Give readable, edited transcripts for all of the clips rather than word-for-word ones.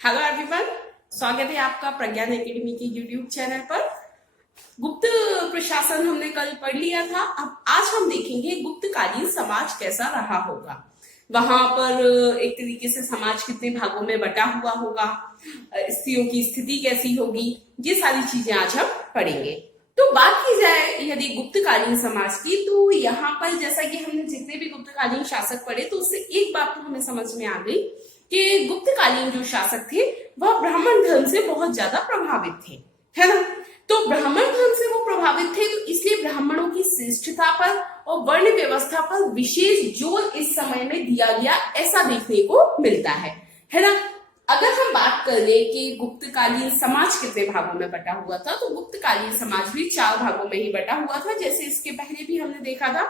Hello everyone, स्वागत है आपका प्रज्ञान एकेडमी के यूट्यूब चैनल पर। गुप्त प्रशासन हमने कल पढ़ लिया था। अब आज हम देखेंगे गुप्तकालीन समाज कैसा रहा होगा। वहां पर एक तरीके से समाज कितने भागों में बटा हुआ होगा, स्त्रियों की स्थिति कैसी होगी, ये सारी चीजें आज हम पढ़ेंगे। तो बात की जाए यदि गुप्तकालीन समाज की, तो यहाँ पर जैसा कि हमने जितने भी गुप्तकालीन शासक पढ़े, तो उससे एक बात तो हमें समझ में आ गई कि गुप्तकालीन जो शासक थे वह ब्राह्मण धर्म से बहुत ज्यादा प्रभावित थे, है ना। तो ब्राह्मण धर्म से वो प्रभावित थे, तो इसलिए ब्राह्मणों की श्रेष्ठता पर और वर्ण व्यवस्था पर विशेष जोर इस समय में दिया गया, ऐसा देखने को मिलता है ना। अगर हम बात करें कि गुप्तकालीन समाज कितने भागों में बटा हुआ था, तो गुप्तकालीन समाज भी 4 भागों में ही बटा हुआ था, जैसे इसके पहले भी हमने देखा था।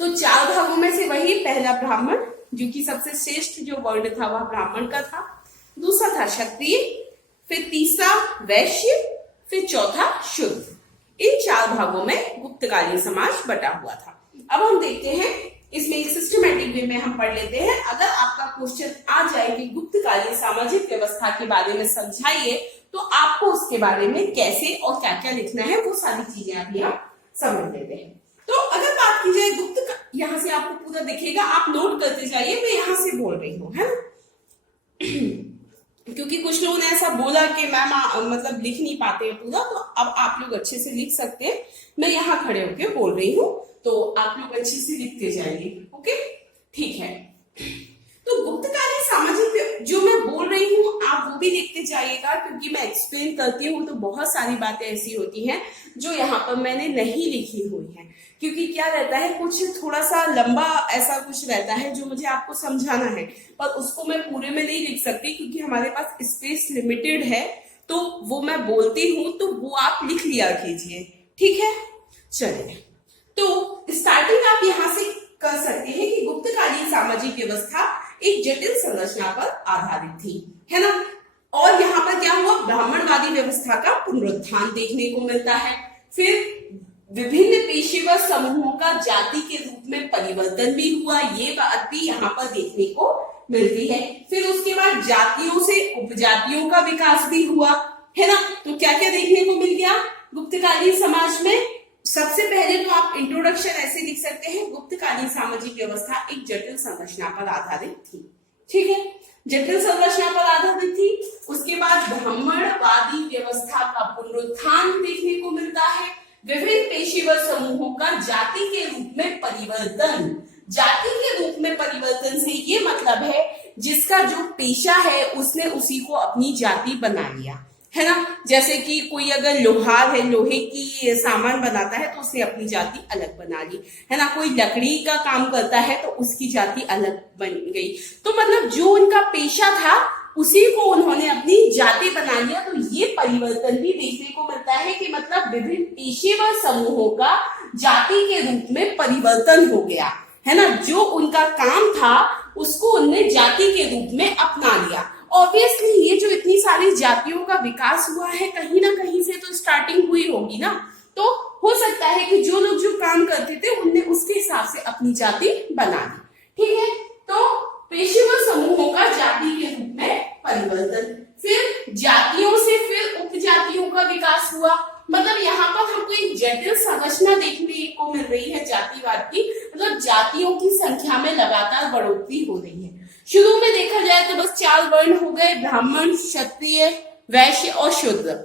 तो 4 भागों में से वही पहला ब्राह्मण, जो कि सबसे श्रेष्ठ जो वर्ण था वह ब्राह्मण का था। दूसरा था क्षत्रिय, फिर तीसरा वैश्य, फिर चौथा शूद्र। इन 4 भागों में गुप्तकालीन समाज बटा हुआ था। अब हम देखते हैं, इसमें एक सिस्टमैटिक वे में हम पढ़ लेते हैं। अगर आपका क्वेश्चन आ जाए कि गुप्तकालीन सामाजिक व्यवस्था के बारे में समझाइए, तो आपको उसके बारे में कैसे और क्या क्या लिखना है, वो सारी चीजें अभी हम समझ लेते हैं। तो अगर बात की जाए यहाँ से आपको पूरा दिखेगा, आप नोट करते जाइए, मैं यहाँ से बोल रही हूँ, है ना। क्योंकि कुछ लोगों ने ऐसा बोला कि मैम मतलब लिख नहीं पाते हैं पूरा, तो अब आप लोग अच्छे से लिख सकते हैं। मैं यहाँ खड़े होके बोल रही हूँ, तो आप लोग अच्छे से लिखते जाइए। ओके, ठीक है। तो गुप्तकालीन सामाजिक जो मैं बोल रही हूँ, आप वो भी लिखते जाइएगा, क्योंकि मैं एक्सप्लेन करती हूँ तो बहुत सारी बातें ऐसी होती हैं जो यहाँ पर मैंने नहीं लिखी हुई है। क्योंकि क्या रहता है, कुछ थोड़ा सा लंबा ऐसा कुछ रहता है जो मुझे आपको समझाना है, पर उसको मैं पूरे में नहीं लिख सकती, क्योंकि हमारे पास स्पेस लिमिटेड है। तो वो मैं बोलती हूँ तो वो आप लिख लिया कीजिए, ठीक है। चलिए, तो स्टार्टिंग आप यहाँ से कर सकते हैं कि गुप्तकालीन सामाजिक व्यवस्था एक जटिल संरचना पर आधारित थी, है ना। और यहाँ पर क्या हुआ, ब्राह्मणवादी व्यवस्था का पुनरुत्थान देखने को मिलता है। फिर विभिन्न पेशेवर समूहों का जाति के रूप में परिवर्तन भी हुआ, ये बात भी यहाँ पर देखने को मिलती है। फिर उसके बाद जातियों से उपजातियों का विकास भी हुआ, है ना। तो क्या क्या देखने को मिल गया गुप्तकालीन समाज में। सबसे पहले तो आप इंट्रोडक्शन ऐसे लिख सकते हैं, गुप्तकालीन सामाजिक व्यवस्था एक जटिल संरचना पर आधारित थी, ठीक है, जटिल संरचना पर आधारित थी। उसके बाद ब्राह्मणवादी व्यवस्था का पुनरुत्थान देखने को मिलता है। विभिन्न पेशेवर समूहों का जाति के रूप में परिवर्तन। जाति के रूप में परिवर्तन से ये मतलब है, जिसका जो पेशा है उसने उसी को अपनी जाति बना लिया, है ना। जैसे कि कोई अगर लोहार है, लोहे की सामान बनाता है, तो उसने अपनी जाति अलग बना ली, है ना। कोई लकड़ी का काम करता है तो उसकी जाति अलग बन गई। तो मतलब जो उनका पेशा था उसी को उन्होंने अपनी जाति बना लिया। तो ये परिवर्तन भी देखने को मिलता है कि मतलब विभिन्न पेशेवर समूहों का जाति के रूप में परिवर्तन हो गया, है ना। जो उनका काम था उसको उनने जाति के रूप में अपना लिया। ऑब्वियसली ये जो इतनी सारी जातियों का विकास हुआ है, कहीं ना कहीं से तो स्टार्टिंग हुई होगी ना। तो हो सकता है कि जो लोग जो काम करते थे उनने उसके हिसाब से अपनी जाति बना दी, ठीक है। तो पेशेवर समूहों का जाति के रूप में परिवर्तन, फिर जातियों से फिर उपजातियों का विकास हुआ। मतलब यहाँ पर हमको एक जटिल संरचना देखने को मिल रही है जातिवाद की। मतलब जातियों की संख्या में लगातार बढ़ोतरी हो रही है। शुरू में देखा जाए तो बस 4 वर्ण हो गए, ब्राह्मण, क्षत्रिय, वैश्य और शूद्र।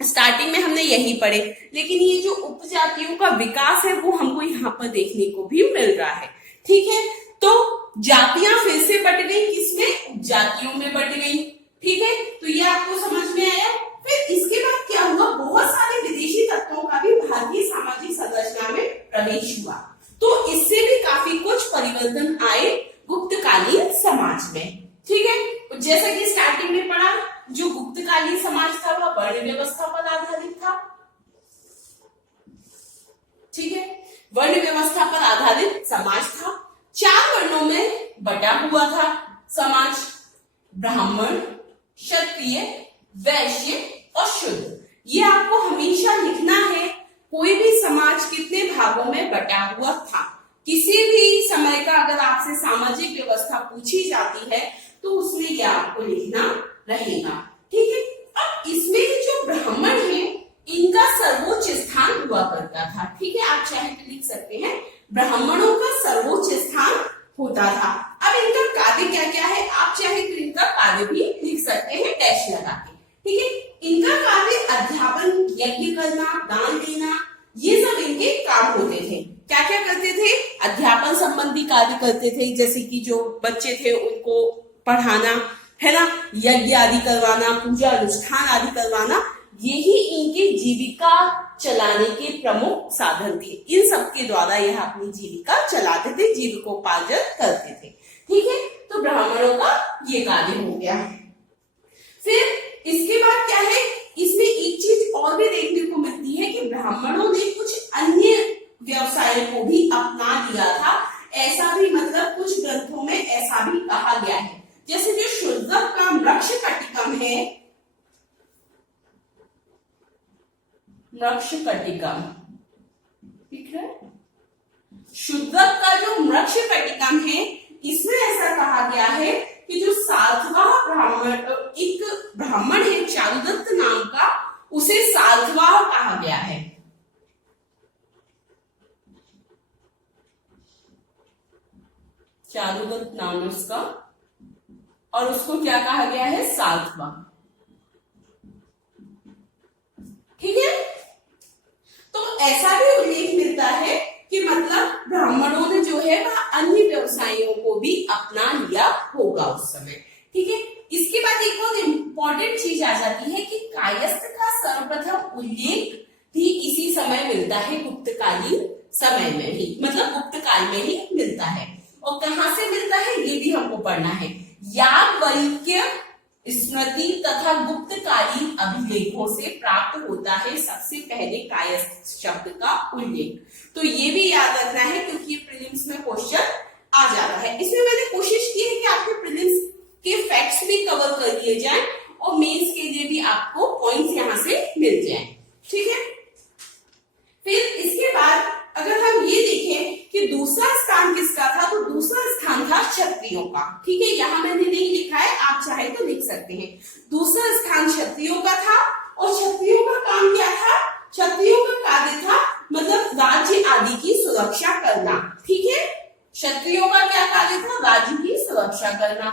स्टार्टिंग में हमने यही पढ़े, लेकिन ये जो उपजातियों का विकास है वो हमको यहाँ पर देखने को भी मिल रहा है, ठीक है। तो जातियां फिर से बट गई, किसमें, उपजातियों में बट गई, ठीक है। तो ये आपको समझ में आया। फिर इसके बाद क्या हुआ, बहुत सारे विदेशी तत्वों का भी भारतीय सामाजिक संरचना में प्रवेश हुआ। तो इससे भी काफी कुछ परिवर्तन आए गुप्तकालीन समाज में, ठीक है। जैसा कि स्टार्टिंग में पढ़ा, जो गुप्तकालीन समाज था वह वर्ण व्यवस्था पर आधारित था, ठीक है। वर्ण व्यवस्था पर आधारित समाज था। 4 वर्णों में बटा हुआ था समाज, ब्राह्मण, क्षत्रिय, वैश्य और शूद्र। ये आपको हमेशा लिखना है, कोई भी समाज कितने भागों में बटा हुआ था। किसी भी समय का अगर आपसे सामाजिक व्यवस्था पूछी जाती है तो उसमें ये आपको लिखना रहेगा। ठीक है, अब इसमें जो ब्राह्मण है इनका सर्वोच्च स्थान हुआ करता था। ठीक है, आप चाहे तो लिख सकते हैं ब्राह्मणों का सर्वोच्च स्थान होता था। अब इनका कार्य क्या क्या है, आप चाहे तो इनका कार्य भी लिख सकते हैं डैश लगा के। ठीक है, इनका कार्य अध्यापन, यज्ञ करना, दान देना, ये सब इनके काम होते थे। क्या क्या करते थे, अध्यापन संबंधी कार्य करते थे, जैसे कि जो बच्चे थे उनको पढ़ाना, है ना, यज्ञ आदि करवाना, पूजा अनुष्ठान आदि करवाना, यही इनकी जीविका चलाने के प्रमुख साधन थे। इन सब के द्वारा यह अपनी जीविका चलाते थे, जीविकोपार्जन करते थे। ठीक है, तो ब्राह्मणों का ये कार्य हो गया। फिर इसके बाद क्या है, इसमें एक चीज और भी देखने को मिलती है कि ब्राह्मणों ने कुछ अन्य व्यवसायों को भी अपना लिया था। ऐसा भी मतलब कुछ ग्रंथों में ऐसा भी कहा गया है, जैसे जो शुद्धक का मृक्षकटिकम है, मृक्षकटिकम ठीक है, शुद्धक का जो मृक्षकटिकम है इसमें ऐसा कहा गया है कि जो सातवां ब्राह्मण, एक ब्राह्मण है चारुदत्त नाम का, उसे सातवां कहा गया है। चारुदत्त नाम है उसका, और उसको क्या कहा गया है, सातवां। ठीक है, तो ऐसा भी उल्लेख मिलता है कि मतलब ब्राह्मणों ने जो है वह अन्य व्यवसायों को भी अपना लिया होगा उस समय। ठीक है, इसके बाद एक और इम्पोर्टेंट चीज आ जाती है कि कायस्थ का सर्वप्रथम उल्लेख भी इसी समय मिलता है, गुप्तकालीन समय में ही, मतलब गुप्त काल में ही मिलता है। और कहां से मिलता है ये भी हमको पढ़ना है। याज्ञवल्क्य स्मृति तथा गुप्तकालीन अभिलेखों से प्राप्त होता है सबसे पहले कायस्थ शब्द का उल्लेख। तो ये भी याद रखना है क्योंकि प्रीलिम्स में क्वेश्चन आ जाता है। इसमें मैंने कोशिश की है कि आपके प्रीलिम्स के फैक्ट्स भी कवर कर लिए जाएं और मेंस के लिए भी आपको पॉइंट्स यहां से मिल जाएं। ठीक है, फिर इसके बाद अगर हम ये देखें कि दूसरा स्थान किसका था, तो दूसरा स्थान था क्षत्रियों का। ठीक है, यहां मैंने नहीं लिखा है, आप चाहे तो लिख सकते हैं। दूसरा स्थान क्षत्रियों का था, और क्षत्रियों का काम क्या था, क्षत्रियों का कार्य था मतलब राज्य आदि की सुरक्षा करना। ठीक है, क्षत्रियों का क्या कार्य था, राज्य की सुरक्षा करना।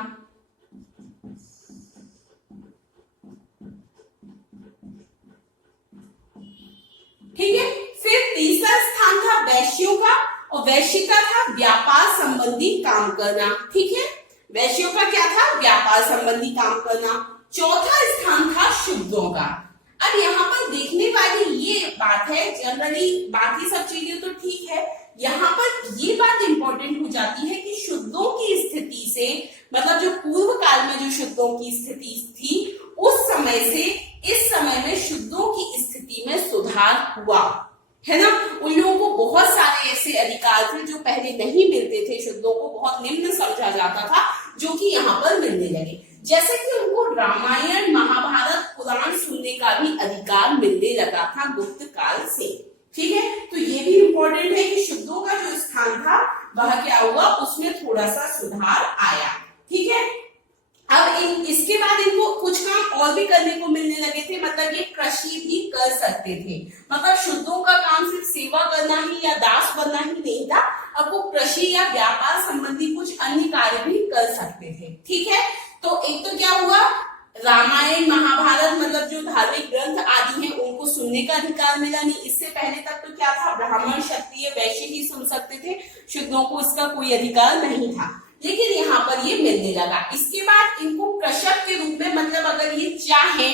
ठीक है, फिर तीसरा स्थान था वैश्यों का, और वैश्य का था व्यापार संबंधी काम करना। ठीक है, वैश्यों का क्या था, व्यापार संबंधी काम करना। चौथा स्थान था शुद्धों का। अब यहाँ पर देखने वाली ये बात है, जनरली बाकी सब चीजें तो ठीक है, यहाँ पर ये बात इंपॉर्टेंट हो जाती है कि शुद्धों की स्थिति से, मतलब जो पूर्व काल में जो शुद्धों की स्थिति थी उस समय से इस समय में शुद्धों की स्थिति में सुधार हुआ है ना। उन लोगों को बहुत सारे ऐसे अधिकार थे जो पहले नहीं मिलते थे, शुद्धों को बहुत निम्न समझा जाता था, जो कि यहाँ पर मिलने लगे। जैसे कि उनको रामायण, महाभारत, पुराण सुनने का भी अधिकार मिलने लगा था गुप्त काल से। ठीक है, तो ये भी इम्पोर्टेंट है कि शुद्धों का जो स्थान था वह क्या हुआ, उसमें थोड़ा सा सुधार आया। ठीक है, अब इसके बाद इनको कुछ काम और भी करने को मिलने लगे थे, मतलब ये कृषि भी कर सकते थे। मतलब शुद्धों का काम सिर्फ सेवा करना ही या दास बनना ही नहीं था, अब वो कृषि या व्यापार संबंधी कुछ अन्य कार्य भी कर सकते थे। ठीक है, तो एक तो क्या हुआ, रामायण, महाभारत, मतलब जो धार्मिक ग्रंथ आदि हैं उनको सुनने का अधिकार मिला नहीं। इससे पहले तक तो क्या था, ब्राह्मण, क्षत्रिय, वैश्य ही सुन सकते थे, शुद्धों को इसका कोई अधिकार नहीं था, लेकिन यहाँ पर ये मिलने लगा। इसके बाद इनको कृषक के रूप में, मतलब अगर ये चाहे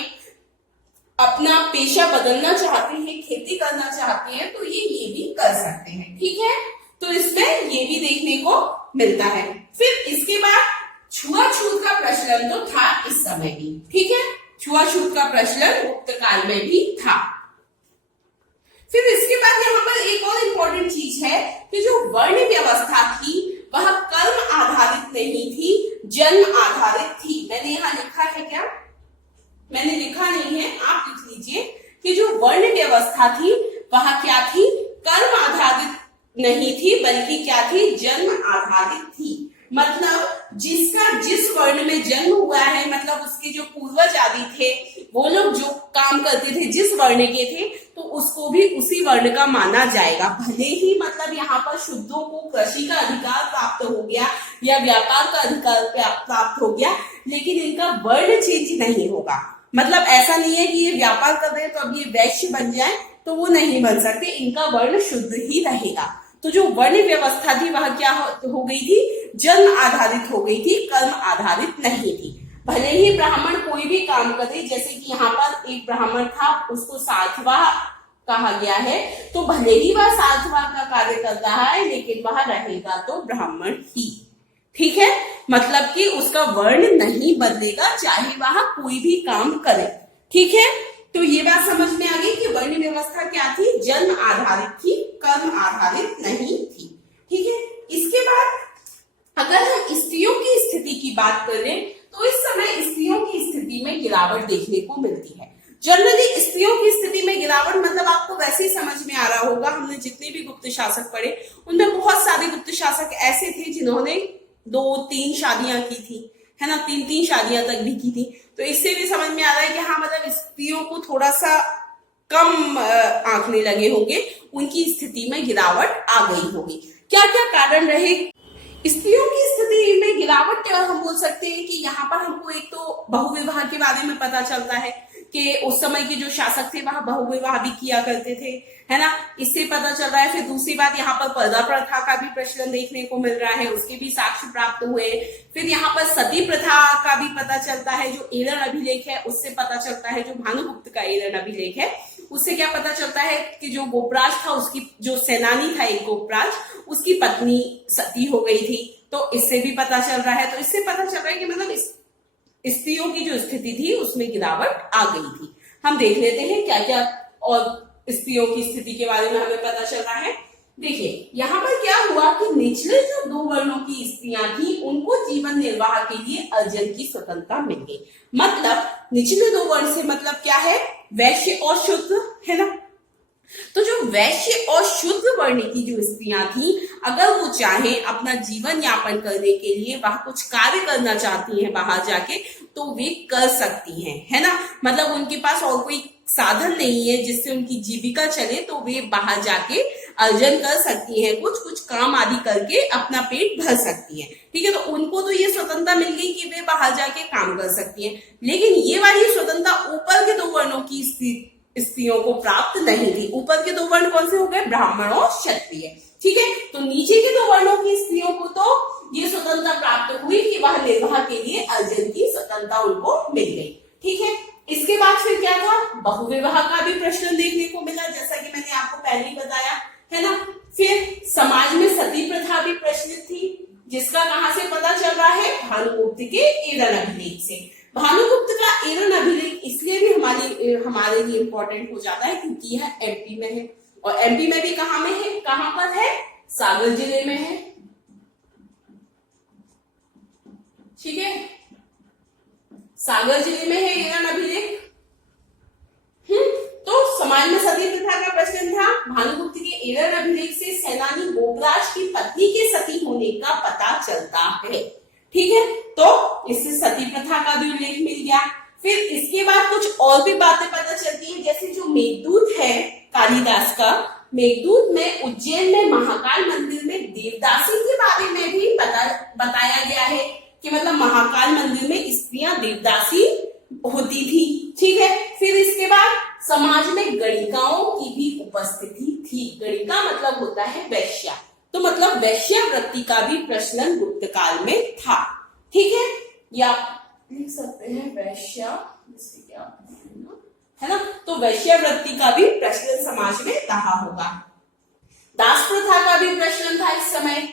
अपना पेशा बदलना चाहते हैं, खेती करना चाहते हैं, तो ये भी कर सकते हैं। ठीक है, तो इसमें ये भी देखने को मिलता है। फिर इसके बाद छुआछूत का प्रचलन तो था इस समय भी। ठीक है, छुआछूत का प्रचलन गुप्त काल में भी था। फिर इसके बाद यहाँ पर एक और इम्पोर्टेंट चीज है कि जो वर्ण व्यवस्था थी वह कर्म आधारित नहीं थी, जन्म आधारित थी। मैंने यहाँ लिखा है क्या, मैंने लिखा नहीं है, आप लिख लीजिए कि जो वर्ण व्यवस्था थी वह क्या थी, कर्म आधारित नहीं थी, बल्कि क्या थी, जन्म आधारित थी। मतलब जिसका जिस वर्ण में में जन्म हुआ है, मतलब उसके जो पूर्वज आदि थे वो लोग जो काम करते थे जिस वर्ण के थे, तो उसको भी उसी वर्ण का माना जाएगा। भले ही मतलब यहाँ पर शुद्धों को कृषि का अधिकार प्राप्त हो गया या व्यापार का अधिकार प्राप्त हो गया, लेकिन इनका वर्ण चेंज नहीं होगा। मतलब ऐसा नहीं है कि ये व्यापार कर रहे हैं तो अब ये वैश्य बन जाए, तो वो नहीं बन सकते, इनका वर्ण शुद्ध ही रहेगा। तो जो वर्ण व्यवस्था थी वह क्या हो गई थी, जन्म आधारित हो गई थी, कर्म आधारित नहीं थी। भले ही ब्राह्मण कोई भी काम करे, जैसे कि यहाँ पर एक ब्राह्मण था, उसको साधवा कहा गया है, तो भले ही वह साधवा का कार्य कर रहा है, लेकिन वह रहेगा तो ब्राह्मण ही। ठीक है, मतलब कि उसका वर्ण नहीं बदलेगा चाहे वह कोई भी काम करे। ठीक है, तो ये बात समझ में आ गई कि वर्ण व्यवस्था क्या थी, जन्म आधारित थी, कर्म आधारित नहीं थी। ठीक है, इसके बाद अगर हम स्त्रियों की स्थिति की बात करें तो इस समय स्त्रियों की स्थिति में गिरावट देखने को मिलती है। जनरली स्त्रियों की स्थिति में गिरावट मतलब आपको वैसे ही समझ में आ रहा होगा, हमने जितने भी गुप्त शासक पढ़े उनमें बहुत सारे गुप्त शासक ऐसे थे जिन्होंने 2-3 शादियां की थी, है ना, 3-3 शादियां तक भी की थी। तो इससे भी समझ में आ रहा है कि हाँ, मतलब स्त्रियों को थोड़ा सा कम आंकने लगे होंगे, उनकी स्थिति में गिरावट आ गई होगी। क्या क्या कारण रहे स्त्रियों की स्थिति में गिरावट? हम बोल सकते हैं कि यहाँ पर हमको एक तो बहुविवाह के बारे में पता चलता है कि उस समय के जो शासक थे वह बहुविवाह भी किया करते थे, है ना, इससे पता चल रहा है। फिर दूसरी बात, यहाँ पर पर्दा प्रथा का भी प्रचलन देखने को मिल रहा है, उसके भी साक्ष्य प्राप्त हुए। फिर यहाँ पर सती प्रथा का भी पता चलता है, जो एरन अभिलेख है उससे पता चलता है, जो भानुगुप्त का एरन अभिलेख है उससे क्या पता चलता है कि जो गोपराज था, उसकी जो सेनानी था एक गोपराज, उसकी पत्नी सती हो गई थी, तो इससे भी पता चल रहा है। तो इससे पता चल रहा है कि मतलब स्त्रियों की जो स्थिति थी उसमें गिरावट आ गई थी। हम देख लेते हैं क्या क्या और स्त्रियों की स्थिति के बारे में हमें पता चल रहा है। देखिए यहाँ पर क्या हुआ कि निचले जो 2 वर्णों की स्त्रियां थी उनको जीवन निर्वाह के लिए अर्जन की स्वतंत्रता मिल गई। मतलब निचले 2 वर्ण से मतलब क्या है, वैश्य और शुद्ध, है ना। तो जो वैश्य और शुद्ध वर्ण की जो स्त्रियां थी, अगर वो चाहे अपना जीवन यापन करने के लिए वह कुछ कार्य करना चाहती हैं बाहर जाके, तो वे कर सकती हैं, है ना। मतलब उनके पास और कोई साधन नहीं है जिससे उनकी जीविका चले, तो वे बाहर जाके अर्जन कर सकती हैं, कुछ कुछ काम आदि करके अपना पेट भर सकती हैं। ठीक है, तो उनको तो ये स्वतंत्रता मिल गई कि वे बाहर जाके काम कर सकती हैं, लेकिन ये वाली स्वतंत्रता ऊपर के 2 वर्णों की स्त्रियों को प्राप्त नहीं थी। ऊपर के 2 वर्ण कौन से हो गए, ब्राह्मण और क्षत्रिय। ठीक है, तो नीचे के 2 वर्णों की स्त्रियों को तो ये स्वतंत्रता प्राप्त हुई कि वह निर्वाह के लिए अर्जन की स्वतंत्रता उनको मिल गई। ठीक है, इसके बाद फिर क्या था, बहुविवाह का भी प्रचलन देखने को मिला, जैसा कि मैंने आपको पहले ही बताया, है ना। फिर समाज में सती प्रथा भी प्रचलित थी, जिसका कहां से पता चल रहा है, भानुगुप्त के एरन अभिलेख से। भानुगुप्त का एरन अभिलेख इसलिए भी हमारे लिए इंपॉर्टेंट हो जाता है क्योंकि यह एमपी में है, और एमपी में भी कहां में है, कहां पर है, सागर जिले में है। ठीक है, सागर जिले में है एरन अभिलेख। तो समाज में सती प्रथा का प्रचलन था। भानुगुप्त के एरन अभिलेख से सेनानी गोपराज की पत्नी के सती होने का पता चलता है। ठीक है, तो इससे सती प्रथा का भी उल्लेख मिल गया। फिर इसके बाद कुछ और भी बातें पता चलती है, जैसे जो मेघदूत है कालिदास का, मेघदूत में उज्जैन में महाकाल मंदिर में देवदासी के बारे में भी बताया गया है कि मतलब महाकाल मंदिर में स्त्रियां देवदासी होती थी। ठीक है, फिर इसके बाद समाज में गणिकाओं की भी उपस्थिति थी। गणिका मतलब होता है वैश्या, तो मतलब वैश्यावृत्ति का भी प्रचलन गुप्त काल में था। ठीक है, या लिख सकते हैं वैश्या, क्या है ना, तो वैश्यावृत्ति का भी प्रचलन समाज में रहा होगा। दास प्रथा का भी प्रचलन था इस समय,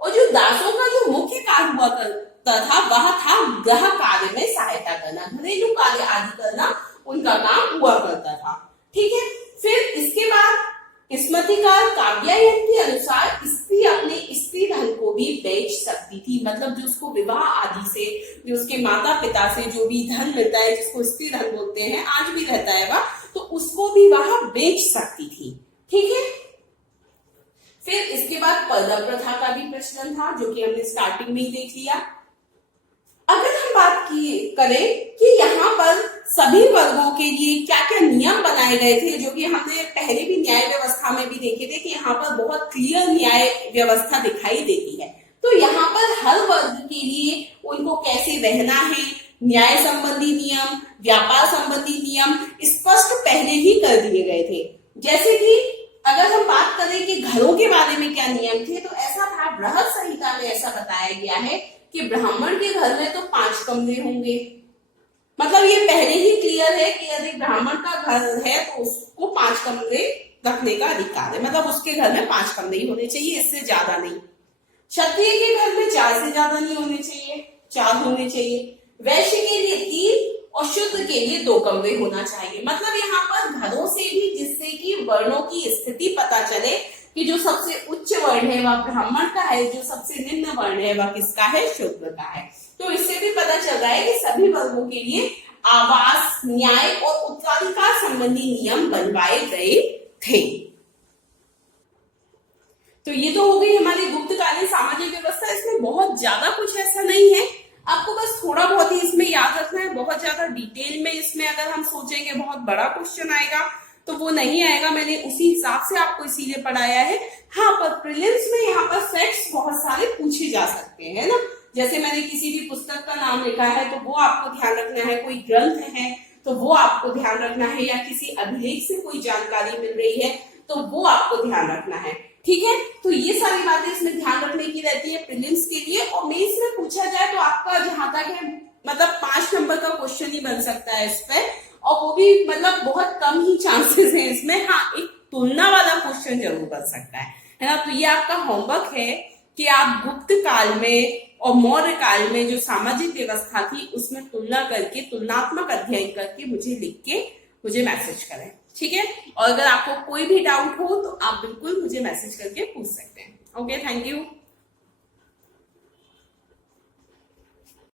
और जो दासों का जो मुख्य कार्य हुआ करता था वह था गृह कार्य में सहायता करना, घरेलू कार्य आदि करना उनका काम हुआ करता था। ठीक है, फिर इसके बाद स्मृतिकार काव्यायन के अनुसार स्त्री अपने स्त्री धन को भी बेच सकती थी। मतलब जो उसको विवाह आदि से, जो उसके माता पिता से जो भी धन मिलता है, जिसको स्त्री धन बोलते हैं, आज भी रहता है वह, तो उसको भी वह बेच सकती थी। ठीक है, फिर इसके बाद पर्दा प्रथा का भी प्रचलन था, जो कि हमने स्टार्टिंग में ही देख लिया। अगर हम करें कि यहाँ पर सभी वर्गों के लिए क्या क्या नियम बनाए गए थे, जो कि हमने पहले भी न्याय व्यवस्था में भी देखे थे कि यहाँ पर बहुत क्लियर न्याय व्यवस्था दिखाई देती है। तो यहाँ पर हर वर्ग के लिए उनको कैसे रहना है, न्याय संबंधी नियम, व्यापार संबंधी नियम स्पष्ट पहले ही कर दिए गए थे। जैसे कि अगर हम बात करें कि घरों के बारे में क्या नियम थे, तो ऐसा था, बृहद संहिता में ऐसा बताया गया है कि ब्राह्मण के घर में तो 5 कमरे होंगे। मतलब ये पहले ही क्लियर है कि यदि ब्राह्मण का घर है तो उसको 5 कमरे रखने का अधिकार है, मतलब उसके घर में 5 कमरे ही होने चाहिए, इससे ज्यादा नहीं। क्षत्रिय के घर में 4 से ज्यादा नहीं होने चाहिए, 4 होने चाहिए। वैश्य के लिए 3 और शूद्र के लिए 2 कमरे होना चाहिए। मतलब यहाँ पर घरों से भी, जिससे कि वर्णों की स्थिति पता चले कि जो सबसे उच्च वर्ण है वह ब्राह्मण का है, जो सबसे निम्न वर्ण है वह किसका है, शूद्र का है। तो इससे भी पता चल रहा है कि सभी वर्गों के लिए आवास, न्याय और उत्तराधिकार संबंधी नियम बनवाए गए थे। तो ये तो हो गई हमारी गुप्तकालीन सामाजिक व्यवस्था। इसमें बहुत ज्यादा कुछ ऐसा नहीं है, आपको बस थोड़ा बहुत ही इसमें याद रखना है। बहुत ज्यादा डिटेल में इसमें अगर हम सोचेंगे बहुत बड़ा क्वेश्चन आएगा तो वो नहीं आएगा। मैंने उसी हिसाब से आपको इसीलिए पढ़ाया है। हाँ, पर प्रीलिम्स में यहाँ पर फैक्ट्स बहुत सारे पूछे जा सकते हैं ना। जैसे मैंने किसी भी पुस्तक का नाम लिखा है तो वो आपको ध्यान रखना है, कोई ग्रंथ है तो वो आपको ध्यान रखना है, या किसी अभिलेख से कोई जानकारी मिल रही है तो वो आपको ध्यान रखना है। ठीक है, तो ये सारी बातें इसमें ध्यान रखने की रहती है प्रीलिम्स के लिए। और मेंस में पूछा जाए तो आपका जहां तक है मतलब 5 नंबर का क्वेश्चन ही बन सकता है इस पे, और वो भी मतलब बहुत कम ही चांसेस हैं इसमें। हाँ, एक तुलना वाला क्वेश्चन जरूर बन सकता है ना। तो ये आपका होमवर्क है कि आप गुप्त काल में और मौर्य काल में जो सामाजिक व्यवस्था थी उसमें तुलना करके, तुलनात्मक अध्ययन करके मुझे लिख के मुझे मैसेज करें। ठीक है, और अगर आपको कोई भी डाउट हो तो आप बिल्कुल मुझे मैसेज करके पूछ सकते हैं। Okay, thank you.